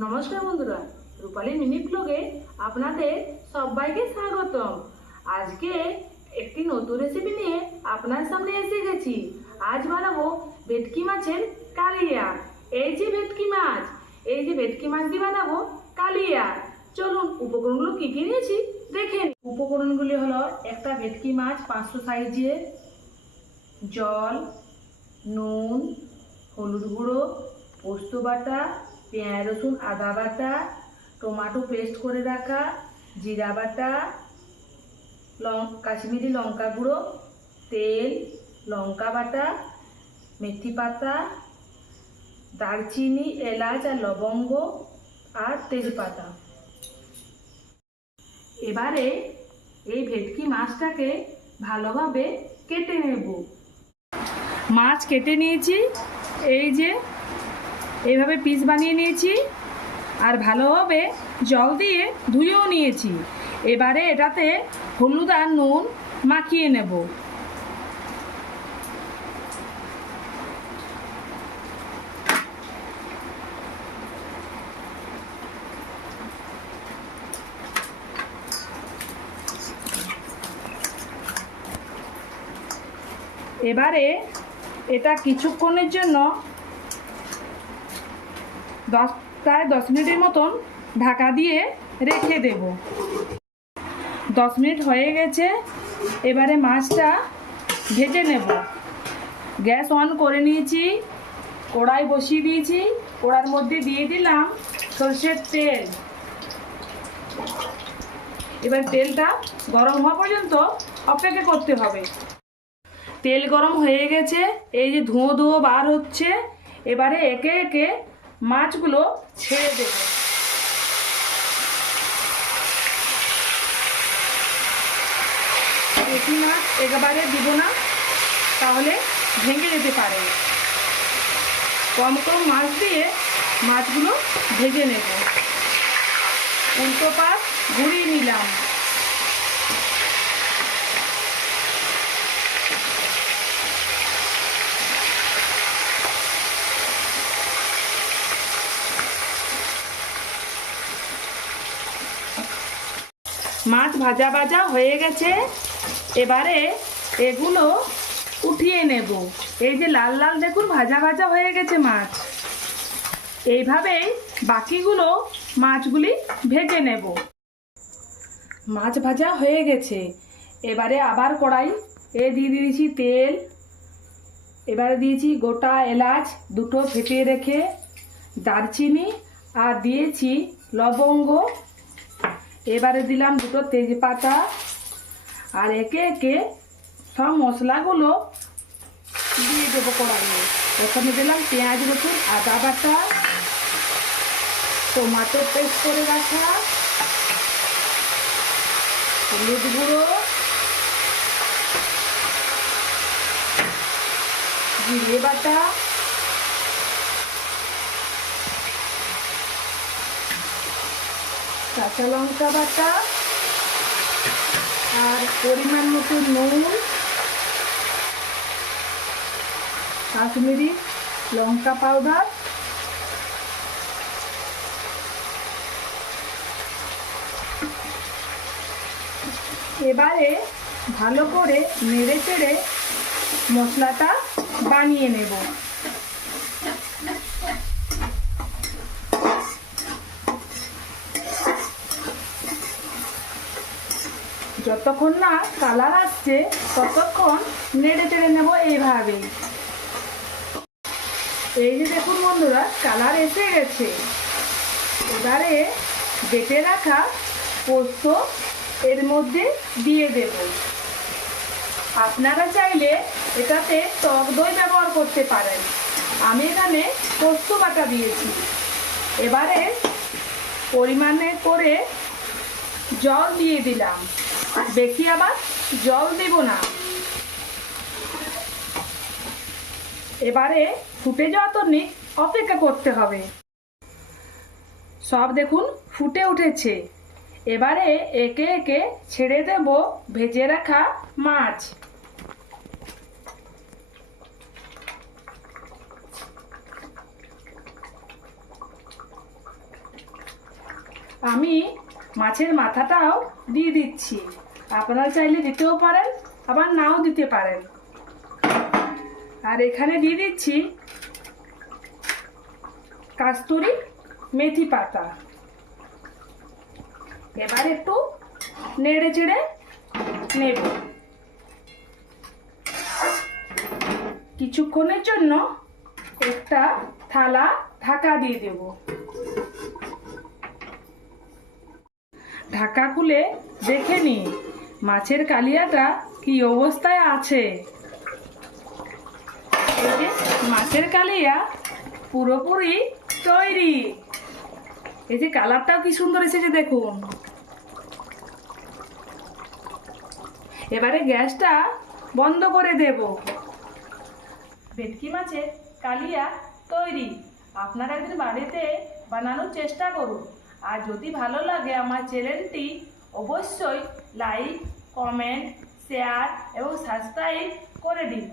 নমস্কার বন্ধুরা, রূপালী মিনি ব্লগে আপনাদের সবাইকে স্বাগতম। আজকে একটি নতুন রেসিপি নিয়ে আপনার সামনে এসে গেছি। আজ বানাবো ভেটকি মাছের কালিয়া। এই যে ভেটকি মাছ দিয়ে বানাবো কালিয়া। চলুন উপকরণগুলো কি কি নিয়েছি দেখে নিই। উপকরণগুলি হলো একটা ভেটকি মাছ 500 সাইজের, জল, নুন, হলুদ গুঁড়ো, পোস্ত বাটা, পেঁয়াজ রসুন আদা বাটা, টমেটো পেস্ট করে রাখা, জিরা বাটা, কাশ্মীরি লঙ্কা গুঁড়ো, তেল, লঙ্কা বাটা, মেথি পাতা, দারচিনি, এলাচ আর লবঙ্গ আর তেজপাতা। এবারে এই ভেটকি মাছটাকে ভালোভাবে কেটে নেব। মাছ কেটে নিয়েছি, এই যে এইভাবে পিস বানিয়ে নিয়েছি আর ভালোভাবে জল দিয়ে ধুয়েও নিয়েছি। এবারে এটাতে হলুদ আর নুন মাখিয়ে নেব। এবারে এটা কিছুক্ষণের জন্য প্রায় 10 মিনিটের মতন ঢাকা দিয়ে রেখে দেব। 10 মিনিট হয়ে গেছে, এবারে মাছটা ভেজে নেব। গ্যাস অন করে নিয়েছি, কড়াই বসিয়ে দিয়েছি, কড়ার মধ্যে দিয়ে দিলাম সরষের তেল। এবার তেলটা গরম হওয়া পর্যন্ত অপেক্ষা করতে হবে। তেল গরম হয়ে গেছে, এই যে ধোঁয়া ধোঁয়া বার হচ্ছে। এবারে একে একে মাছগুলো ছেড়ে দেব। বেশি মাছ একেবারে দিব না, তাহলে ভেঙে যেতে পারে। কম কম মাছ দিয়ে মাছগুলো ভেজে নেব। উল্টো পাশ ঘুরিয়ে নিলাম। মাছ ভাজা ভাজা হয়ে গেছে, এবারে এগুলো উঠিয়ে নেব। এই যে লাল লাল দেখুন ভাজা ভাজা হয়ে গেছে মাছ। এইভাবেই বাকিগুলো মাছগুলি ভেজে নেব। মাছ ভাজা হয়ে গেছে, এবারে আবার কড়াই দিয়ে দিয়েছি তেল। এবারে দিয়েছি গোটা এলাচ দুটো ফেটিয়ে রেখে, দারচিনি আর দিয়েছি লবঙ্গ। এবারে দিলাম দুটো তেজপাতা আর একে একে সব মশলাগুলো দিয়ে দেবো কড়াইয়ে। প্রথমে দিলাম পেঁয়াজ রসুন আদা বাটা, টমেটো পেস্ট করে রাখা, হলুদ গুঁড়ো, জিরে বাটা, কাঁচা লঙ্কা বাটা আর পরিমাণ মতো নুন, কাশ্মীরি লঙ্কা পাউডার। এবারে ভালো করে নেড়ে চেড়ে মশলাটা বানিয়ে নেব। যতক্ষণ না কালার আসছে ততক্ষণ নেড়ে চেড়ে নেব এইভাবে। এই যে দেখুন বন্ধুরা, কালার এসে গেছে। এবারে বেটে রাখা পোস্ত এর মধ্যে দিয়ে দেব। আপনারা চাইলে এটাতে টক দই ব্যবহার করতে পারেন, আমি এখানে পোস্ত বাটা দিয়েছি। এবারে পরিমাণে করে জল দিয়ে দিলাম, বেশি আবার জল দেব না। এবারে ফুটে যাওয়া ততক্ষণ অপেক্ষা করতে হবে। সব দেখুন ফুটে উঠেছে, এবারে একে একে ছেড়ে দেব ভেজে রাখা মাছ। আমি মাছের মাথাটাও দিয়ে দিচ্ছি। আপনারা চাইলে দিতেও পারেন, আবার নাও দিতে পারেন। আর এখানে দিয়ে দিচ্ছি কাস্তুরি মেথি পাতা। এবার একটু নেড়ে চেড়ে নেব। কিছুক্ষণের জন্য একটা থালা ঢাকা দিয়ে দেব। ঢাকা খুলে দেখে নি মাছের কালিয়াটা কি অবস্থায় আছে। এই যে মাছের কালিয়া পুরোপুরি তৈরি। এই যে কালারটাও কি সুন্দর এসেছে দেখুন। এবারে গ্যাসটা বন্ধ করে দেব। ভেটকি মাছের কালিয়া তৈরি। আপনারা একদিন বাড়িতে বানানোর চেষ্টা করুন। আর যদি ভালো লাগে আমার চ্যানেলটি অবশ্যই লাইক, কমেন্ট, শেয়ার এবং সাবস্ক্রাইব করে দিন।